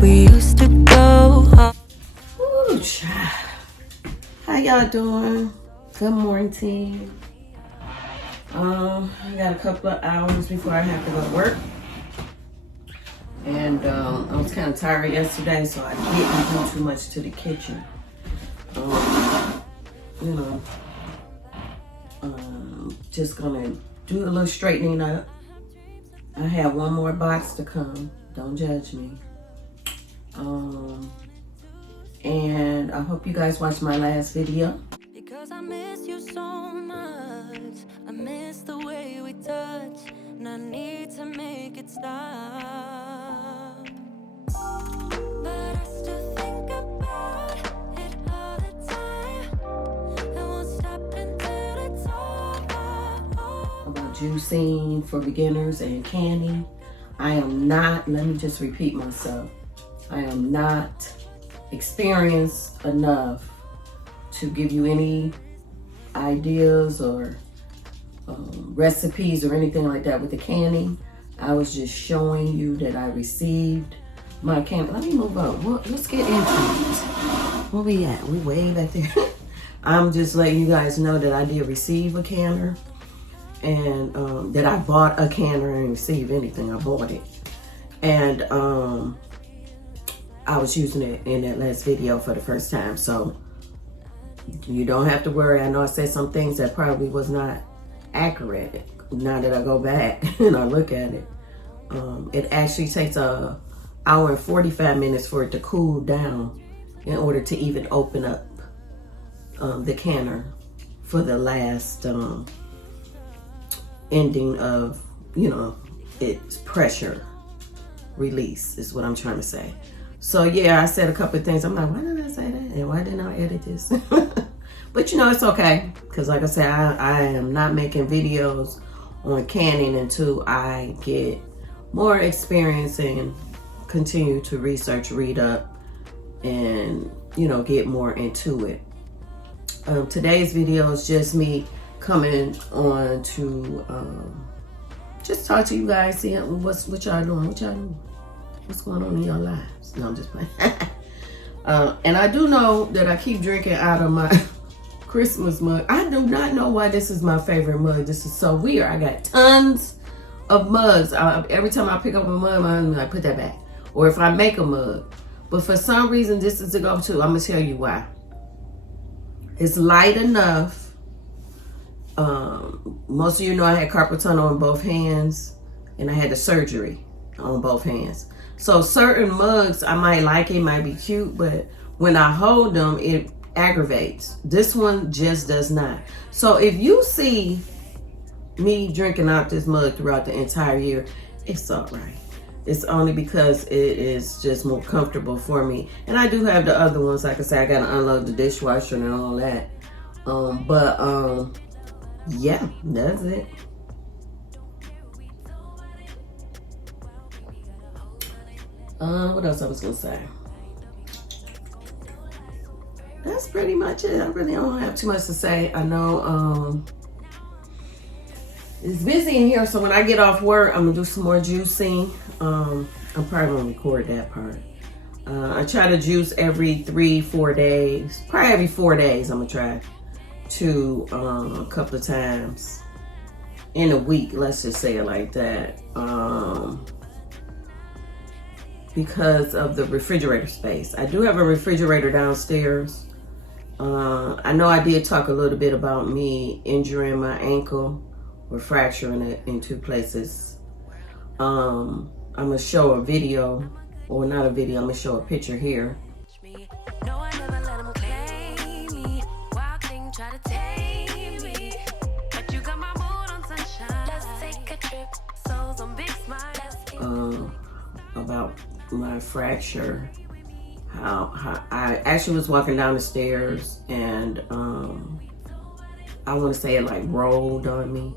We used to go home. Ooh, child. How y'all doing? Good morning, team. I got a couple of hours before I have to go to work. And I was kind of tired yesterday, so I didn't do too much to the kitchen. Just gonna do a little straightening up. I have one more box to come. Don't judge me. And I hope you guys watched my last video. Because I miss you so much. I miss the way we touch. And I need to make it stop. But I still think about it all the time. It won't stop until it's over. About juicing for beginners and canning. I am not, let me just repeat myself. I am not experienced enough to give you any ideas or recipes or anything like that with the canning. I was just showing you that I received my canning. Let me move on. Well, let's get into it. Where we at? We way back there. I'm just letting you guys know that I did receive a canner and that I bought a canner and received anything. I bought it. And I was using it in that last video for the first time. So you don't have to worry. I know I said some things that probably was not accurate. Now that I go back and I look at it, it actually takes an hour and 45 minutes for it to cool down in order to even open up the canner for the last ending of, its pressure release is what I'm trying to say. So yeah, I said a couple of things. I'm like, why did I say that? And why didn't I edit this? But it's okay. Because like I said, I am not making videos on canning until I get more experience and continue to research, read up, and, get more into it. Today's video is just me coming on to just talk to you guys, see what y'all doing, what's going on in your lives. No, I'm just playing. And I do know that I keep drinking out of my Christmas mug. I do not know why this is my favorite mug. This is so weird. I got tons of mugs. Every time I pick up a mug, I put that back. Or if I make a mug. But for some reason, this is the go-to. I'm going to tell you why. It's light enough. Most of you know I had carpal tunnel on both hands. And I had the surgery on both hands. So certain mugs, I might like it, might be cute, but when I hold them, it aggravates. This one just does not. So if you see me drinking out this mug throughout the entire year, it's all right. It's only because it is just more comfortable for me. And I do have the other ones. Like I said, I got to unload the dishwasher and all that. Yeah, that's it. What else I was gonna say? That's pretty much it. I really don't have too much to say. I know it's busy in here, so when I get off work, I'm gonna do some more juicing. I'm probably gonna record that part. I try to juice every 3-4 days. Probably every 4 days I'm gonna try to a couple of times in a week, let's just say it like that. Because of the refrigerator space. I do have a refrigerator downstairs. I know I did talk a little bit about me injuring my ankle or fracturing it in 2 places. I'm gonna show a video, or not a video, I'm gonna show a picture here. About my fracture, how I actually was walking down the stairs and I want to say it like rolled on me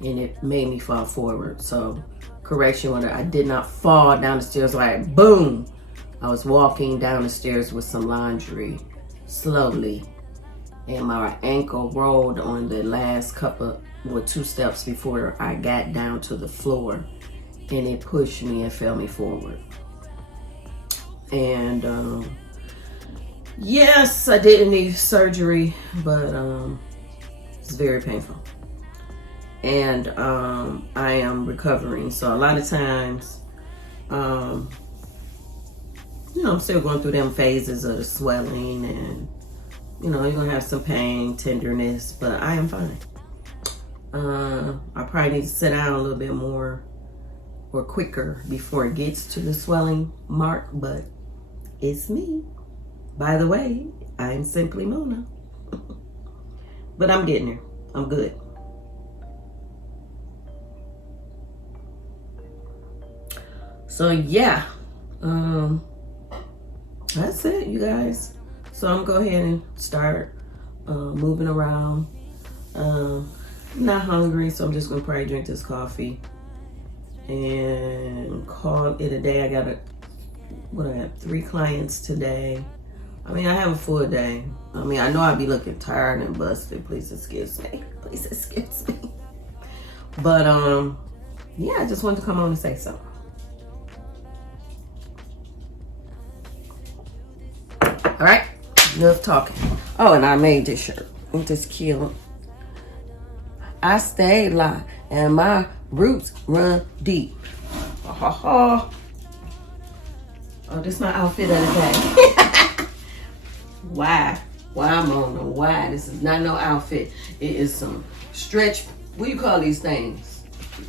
and it made me fall forward. So correction, when I did not fall down the stairs, like boom, I was walking down the stairs with some laundry slowly and my ankle rolled on the last couple or 2 steps before I got down to the floor, and it pushed me and fell me forward. And yes, I didn't need surgery, but it's very painful. And I am recovering. So a lot of times, I'm still going through them phases of the swelling, and you're gonna have some pain, tenderness, but I am fine. I probably need to sit down a little bit more or quicker before it gets to the swelling mark, but it's me. By the way, I'm Simply Mona. But I'm getting there. I'm good. So yeah, that's it, you guys. So I'm gonna go ahead and start moving around. I'm not hungry, so I'm just gonna probably drink this coffee and call it a day. I have 3 clients today. I mean, I have a full day. I mean, I know I'll be looking tired and busted. Please excuse me. Please excuse me. But yeah, I just wanted to come on and say so. All right, enough talking. Oh, and I made this shirt. It's just cute. I stay live and my roots run deep. Oh, this is my outfit of the day. Why, Mona? Why? This is not no outfit. It is some stretch, what do you call these things?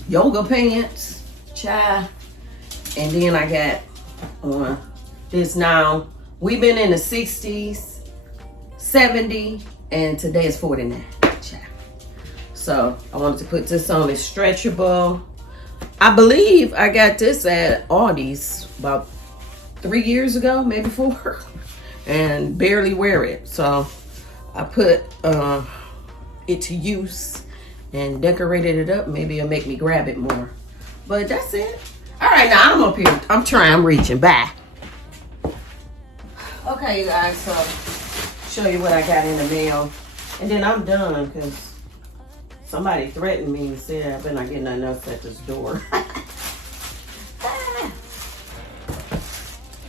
Yoga pants, child. And then I got on this now. We've been in the 60s, 70, and today is 49. So I wanted to put this on. It's stretchable. I believe I got this at Aldi's about 3 years ago, maybe 4, and barely wear it. So I put it to use and decorated it up. Maybe it'll make me grab it more. But that's it. All right, now I'm up here. I'm reaching back. Okay, you guys, so show you what I got in the mail. And then I'm done because somebody threatened me and said I better not get nothing else at this door.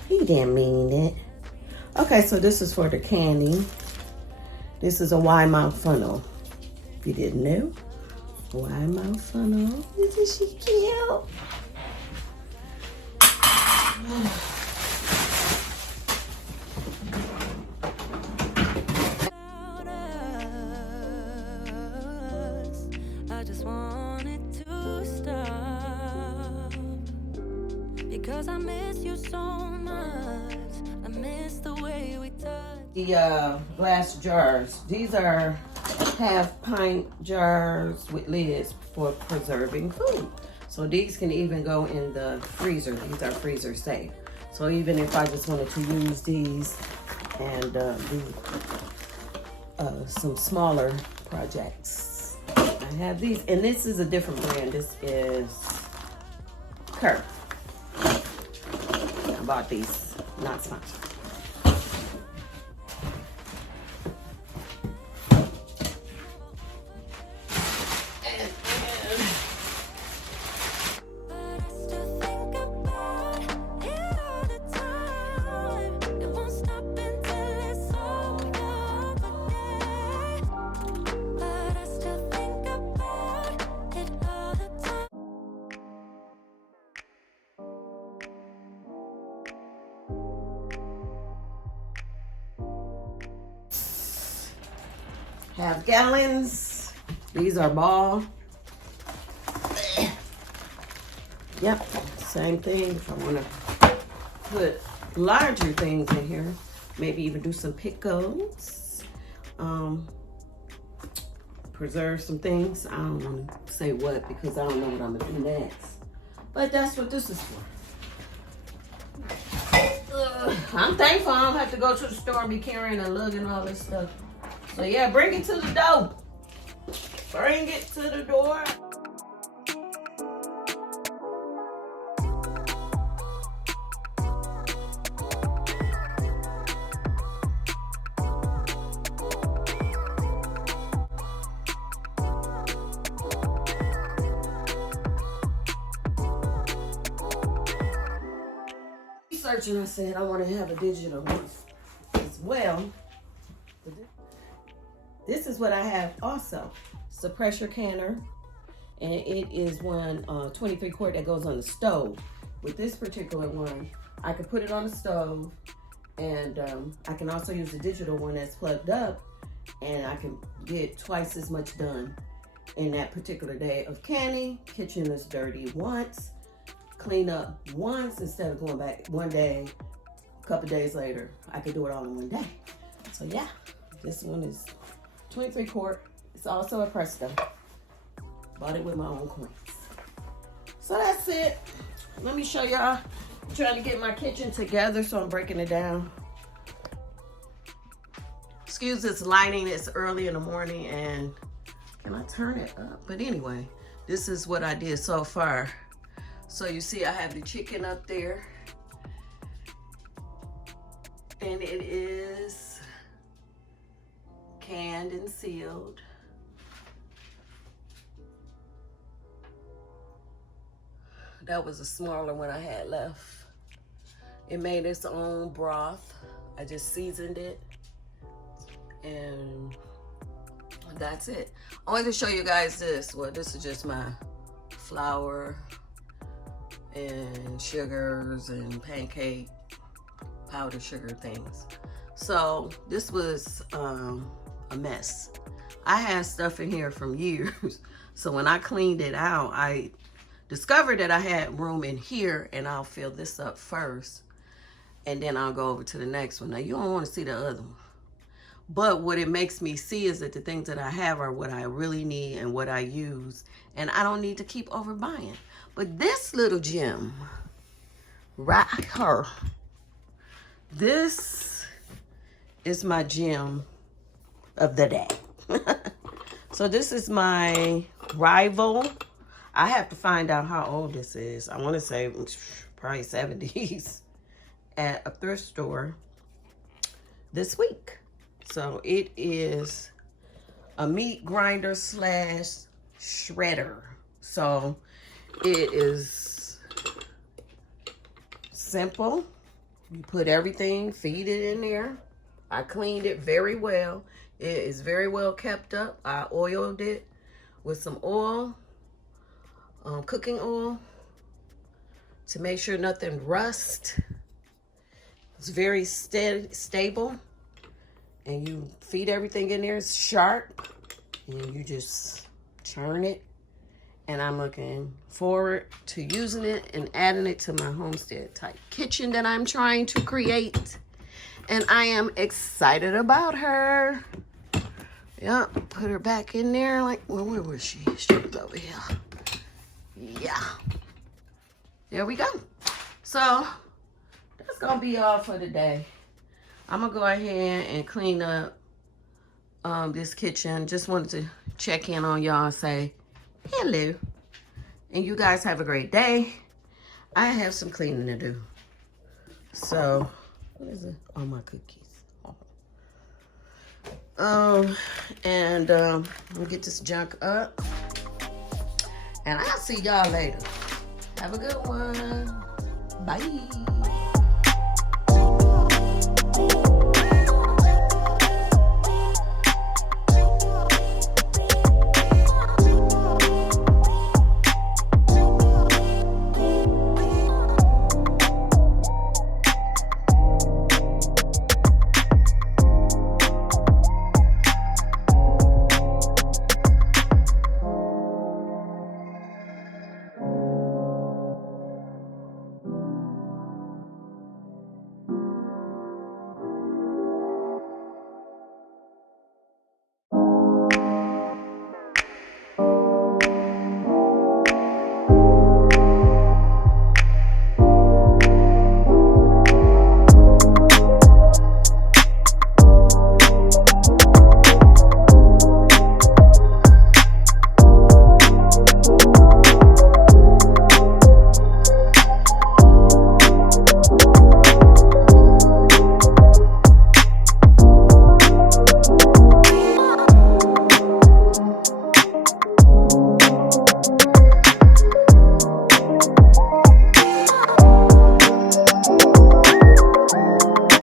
He didn't mean it. Okay, so this is for the candy. This is a wide mouth funnel. If you didn't know, wide mouth funnel. Isn't she cute? I just want it to stop because I miss you so much. I miss the way we touch. The glass jars. These are half pint jars with lids for preserving food. So these can even go in the freezer. These are freezer safe. So even if I just wanted to use these and do some smaller projects, I have these. And this is a different brand. This is Quart. I bought these, not sponsored. Half gallons. These are ball. Yep, same thing. If I want to put larger things in here, maybe even do some pickles, preserve some things. I don't want to say what because I don't know what I'm gonna do next. But that's what this is for. I'm thankful I don't have to go to the store and be carrying a lug and all this stuff. So yeah, bring it to the door. Bring it to the door. researching, I said I want to have a digital one as well. This is what I have also. It's a pressure canner, and it is one 23 quart that goes on the stove. With this particular one, I can put it on the stove, and I can also use the digital one that's plugged up, and I can get twice as much done in that particular day of canning. Kitchen is dirty once, clean up once, instead of going back one day, a couple days later. I could do it all in one day. So yeah, this one is 23 quart. It's also a Presto. Bought it with my own coins. So that's it. Let me show y'all. I'm trying to get my kitchen together, so I'm breaking it down. Excuse this lighting, it's early in the morning, and can I turn it up? But anyway, this is what I did so far. So you see I have the chicken up there, and it is canned and sealed. That was a smaller one I had left. It made its own broth. I just seasoned it, and that's it. I wanted to show you guys this. Well, this is just my flour and sugars and pancake powder sugar things. So this was a mess. I had stuff in here from years. So when I cleaned it out, I discovered that I had room in here, and I'll fill this up first, and then I'll go over to the next one. Now you don't want to see the other one, but what it makes me see is that the things that I have are what I really need and what I use, and I don't need to keep overbuying. But this little gem right here, this is my gem of the day. So this is my Rival. I have to find out how old this is. I want to say probably 70s at a thrift store this week. So it is a meat grinder slash shredder. So it is simple. You put everything, feed it in there. I cleaned it very well. It is very well kept up. I oiled it with some oil. Cooking oil to make sure nothing rusts. It's very stable, and you feed everything in there. It's sharp, and you just turn it. And I'm looking forward to using it and adding it to my homestead type kitchen that I'm trying to create, and I am excited about her. Yep, put her back in there. Like, well, where was she? She was over here. Yeah, there we go. So that's gonna be all for today. I'm gonna go ahead and clean up this kitchen. Just wanted to check in on y'all, say hello, and you guys have a great day. I have some cleaning to do. So what is it? Oh, my cookies. And I'm gonna get this junk up. And I'll see y'all later. Have a good one. Bye.